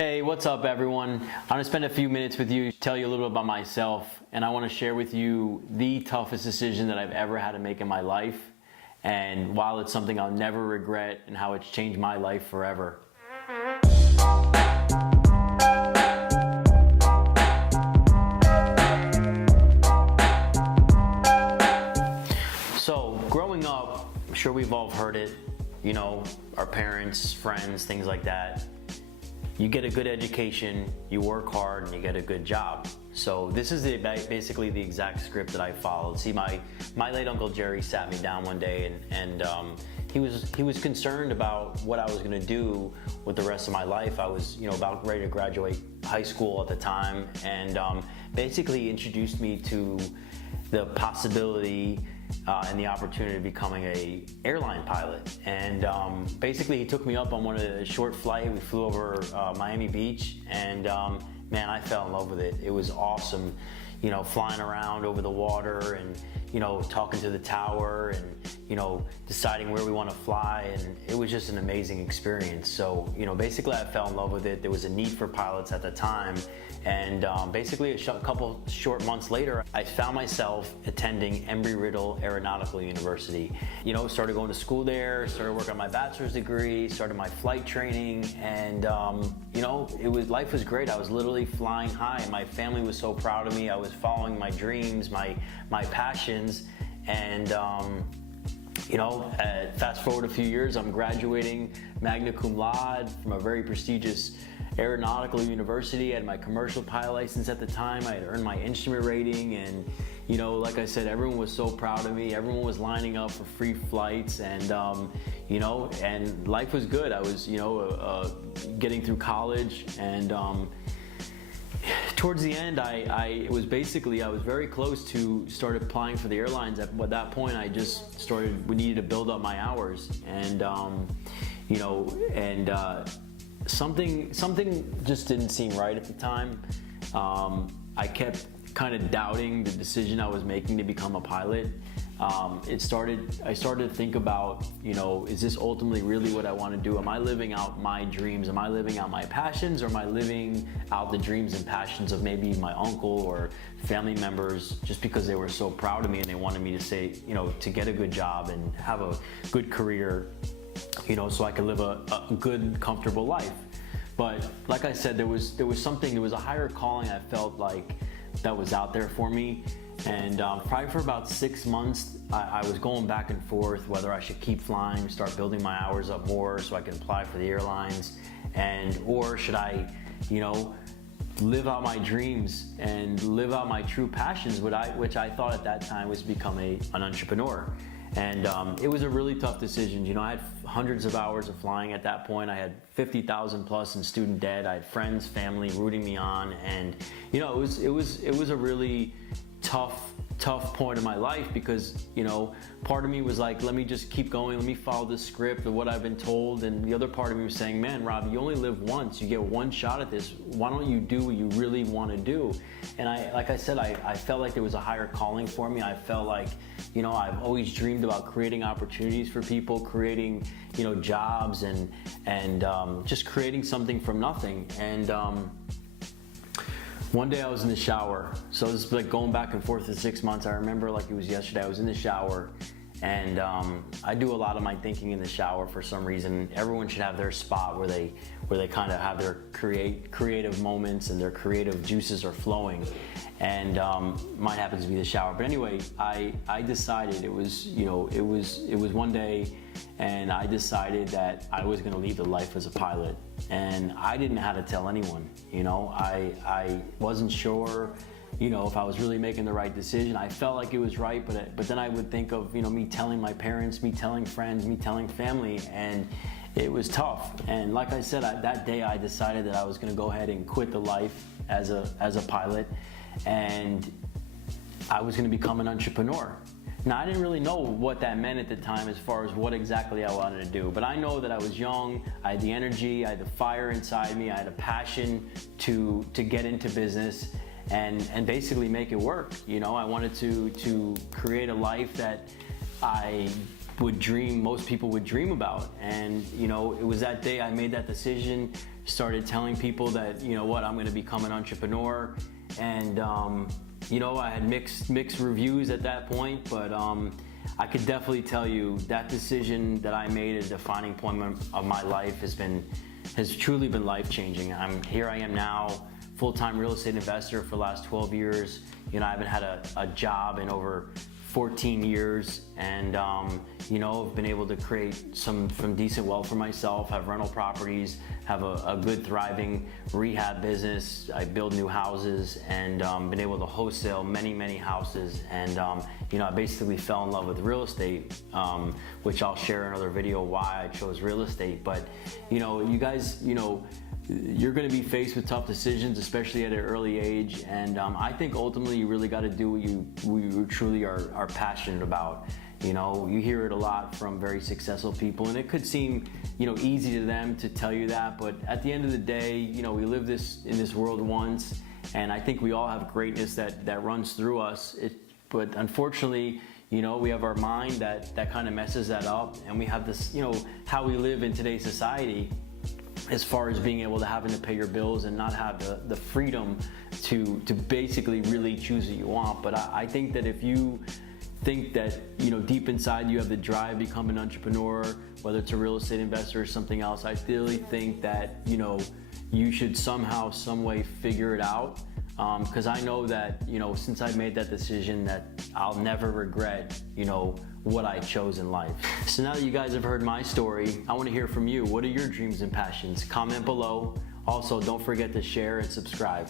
Hey, what's up everyone? I'm gonna spend a few minutes with you, tell you a little bit about myself, and I wanna share with you the toughest decision that I've ever had to make in my life, and while it's something I'll never regret and how it's changed my life forever. So, growing up, I'm sure we've all heard it, you know, our parents, friends, things like that. You get a good education, you work hard, and you get a good job. So this is basically the exact script that I followed. See, my late Uncle Jerry sat me down one day and he was concerned about what I was gonna do with the rest of my life. I was, about ready to graduate high school at the time, and basically introduced me to the possibility and the opportunity of becoming a airline pilot. And basically he took me up on one of the short flight. We flew over Miami Beach, and man, I fell in love with it. It was awesome, flying around over the water and talking to the tower and deciding where we want to fly, and it was just an amazing experience. So basically I fell in love with it. There was a need for pilots at the time, and basically a couple short months later I found myself attending Embry-Riddle Aeronautical University. Started going to school there, started working on my bachelor's degree, started my flight training, and life was great. I was literally flying high. My family was so proud of me. I was following my dreams, my passions, and fast forward a few years, I'm graduating magna cum laude from a very prestigious aeronautical university. I had my commercial pilot license at the time. I had earned my instrument rating, and like I said, everyone was so proud of me. Everyone was lining up for free flights, and and life was good. I was getting through college, and towards the end, I was very close to start applying for the airlines. At that point, we needed to build up my hours, and something just didn't seem right at the time. I kept kind of doubting the decision I was making to become a pilot. I started to think about, is this ultimately really what I want to do? Am I living out my dreams? Am I living out my passions, or am I living out the dreams and passions of maybe my uncle or family members, just because they were so proud of me and they wanted me to say, to get a good job and have a good career, so I could live a good, comfortable life. But like I said, there was a higher calling I felt like that was out there for me. And probably for about 6 months, I was going back and forth whether I should keep flying, start building my hours up more so I could apply for the airlines, or should I, live out my dreams and live out my true passions, which I thought at that time was become an entrepreneur. And it was a really tough decision. I had hundreds of hours of flying at that point. I had 50,000 plus in student debt. I had friends, family rooting me on, and it was a really tough point in my life, because part of me was like, let me just keep going, let me follow the script of what I've been told, and the other part of me was saying, man, Rob, you only live once, you get one shot at this, why don't you do what you really want to do? And like I said, I felt like there was a higher calling for me. I felt like I've always dreamed about creating opportunities for people, creating jobs, and just creating something from nothing. And one day I was in the shower, so this is like going back and forth for 6 months. I remember like it was yesterday. I was in the shower, and I do a lot of my thinking in the shower for some reason. Everyone should have their spot where they kind of have their creative moments and their creative juices are flowing, and mine happens to be the shower. But anyway, I decided it was one day, and I decided that I was going to leave the life as a pilot, and I didn't know how to tell anyone. I wasn't sure if I was really making the right decision. I felt like it was right, but then I would think of me telling my parents, me telling friends, me telling family, and it was tough. And like I said, that day I decided that I was going to go ahead and quit the life as a pilot, and I was going to become an entrepreneur. Now, I didn't really know what that meant at the time as far as what exactly I wanted to do, but I know that I was young, I had the energy, I had the fire inside me, I had a passion to get into business and basically make it work. I wanted to create a life that I most people would dream about. And you know, it was that day I made that decision, started telling people that, you know what, I'm going to become an entrepreneur. And you know, I had mixed reviews at that point, but I could definitely tell you that decision that I made, a defining point of my life, has truly been life-changing. Here I am now, full-time real estate investor for the last 12 years. You know, I haven't had a job in over 14 years, and you know, I've been able to create some decent wealth for myself, have rental properties, have a good thriving rehab business. I build new houses, and been able to wholesale many houses. And you know, I basically fell in love with real estate, which I'll share in another video why I chose real estate. But you know, you guys, you know, you're going to be faced with tough decisions, especially at an early age. And I think ultimately you really got to do what you truly are passionate about. You know, you hear it a lot from very successful people, and it could seem, you know, easy to them to tell you that. But at the end of the day, you know, we live in this world once, and I think we all have greatness that runs through us. But unfortunately, you know, we have our mind that kind of messes that up, and we have this, you know, how we live in today's society, as far as being able to having to pay your bills and not have the freedom to basically really choose what you want. But I think that if you think that, you know, deep inside you have the drive to become an entrepreneur, whether it's a real estate investor or something else, I really think that, you know, you should somehow, some way figure it out. Because I know that, you know, since I made that decision, that I'll never regret, you know, what I chose in life. So now that you guys have heard my story, I want to hear from you. What are your dreams and passions? Comment below. Also, don't forget to share and subscribe.